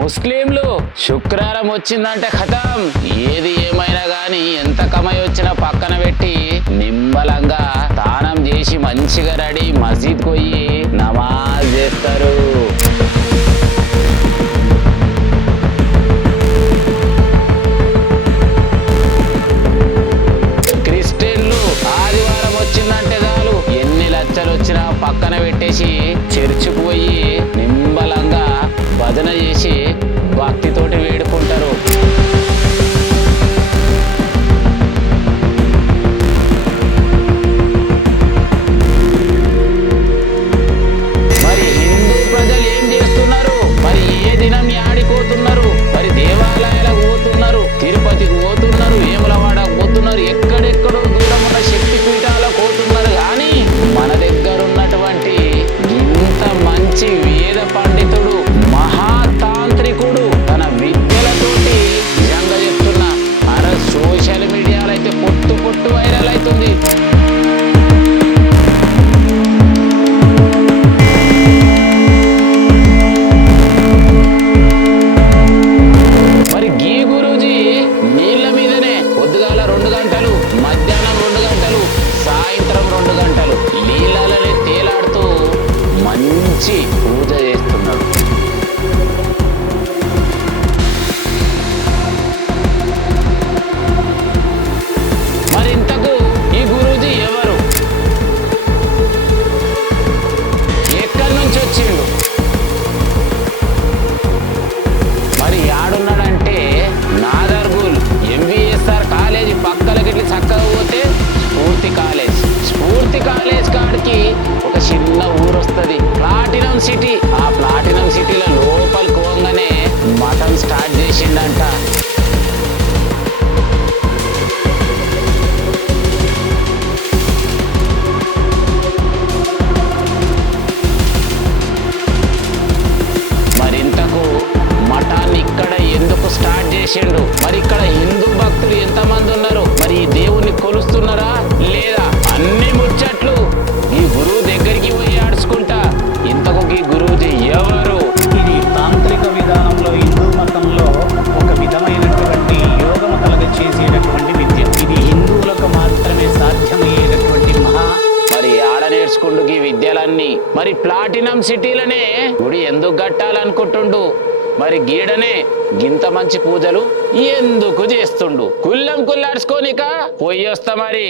ముస్లింలు శుక్రవారం వచ్చిందంటే ఖతం. ఏది ఏమైనా గాని ఎంత కమై వచ్చినా పక్కన పెట్టి నిమ్మలంగా స్నానం చేసి మంచిగా రెడీ మసీద్ పోయి నమాజ్ చేస్తారు. క్రిస్టియన్లు ఆదివారం వచ్చిందంటే చాలు ఎన్ని లచ్చలు వచ్చినా పక్కన పెట్టేసి చర్చికి పోయి నిమ్మలంగా భజన చేసి భక్తితోటి వేడుకుంటారు. మరి హిందూ ప్రజలు ఏం చేస్తున్నారు? మరి ఏ దినం యాడిపోతున్నారు? మరి దేవాలయాలకు పోతున్నారు, తిరుపతికి పోతున్నారు, వేములవాడకు పోతున్నారు, ఎక్కడెక్కడో దూరం ఉన్న శక్తి పీఠాలకు పోతున్నారు. కానీ మన దగ్గర ఉన్నటువంటి ఇంత మంచి వేద పండితుడు మహాతాంత్రికుడు తన విద్యలతోటి నిజంగా చెప్తున్నా సోషల్ మీడియాలో అయితే పొట్టు వైరల్ అవుతుంది. మరి గీ గురూజీ నీళ్ళ మీదనే పొద్దుగాల 2 గంటలు, మధ్యాహ్నం 2 గంటలు, సాయంత్రం 2 గంటలు నీళ్ళలోనే తేలాడుతూ మంచి పూజ చేస్తున్నాడు. మరి ఇంతకు ఈ గురూజీ ఎవరు? ఎక్కడి నుంచి వచ్చిండు? మరి యాడున్నాడంటే నాదర్గుల్ ఎంబీఎస్ఆర్ కాలేజీ పక్కలకి చక్కగా పోతే స్ఫూర్తి కాలేజ్ కాడికి ఒక చిన్న ఊరు వస్తుంది, ప్లాటినం సిటీ. ఆ ప్లాటినం సిటీలో లోపలికి పోగానే మఠం స్టార్ట్ చేసిండంట. మరింతకు మఠాన్ని ఇక్కడ ఎందుకు స్టార్ట్ చేసిండు? మరి ఇక్కడ హిందూ భక్తులు ఎంతమంది ఉన్నారు? మరి ఈ దేవుణ్ణి కొలుస్తున్నారా లేదా? అన్ని ముచ్చట్లు ఈ గురువు దగ్గరికి పోయి ఆడుచుకుంటా. ఇంతకు ఈ గురువుజీ ఎవరు? ఇది తాంత్రిక విధానంలో హిందూ మతంలో ఒక విధమైనటువంటి యోగము కలగ చేసేటటువంటి విద్య. ఇది హిందువులకు మాత్రమే సాధ్యమయ్యేటటువంటి మరి ఆడ నేర్చుకుంటూ ఈ విద్యలన్నీ మరి ప్లాటినం సిటీలనే గుడి ఎందుకు కట్టాలనుకుంటుండు? మరి గీడనే గింత మంచి పూజలు ఎందుకు చేస్తుండు? కుల్లం కుల్లాడ్చుకోనిక పోయి వస్తా మరి.